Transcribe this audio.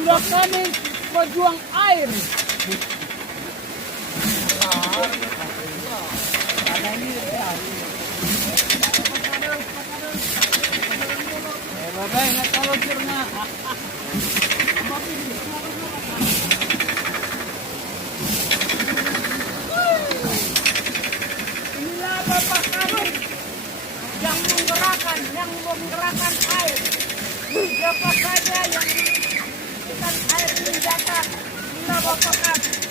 Sudah kami pejuang air. Inilah Bapak kami yang menggerakkan air. Siapa saja yang ikan air ini datang, inilah Bapak kami.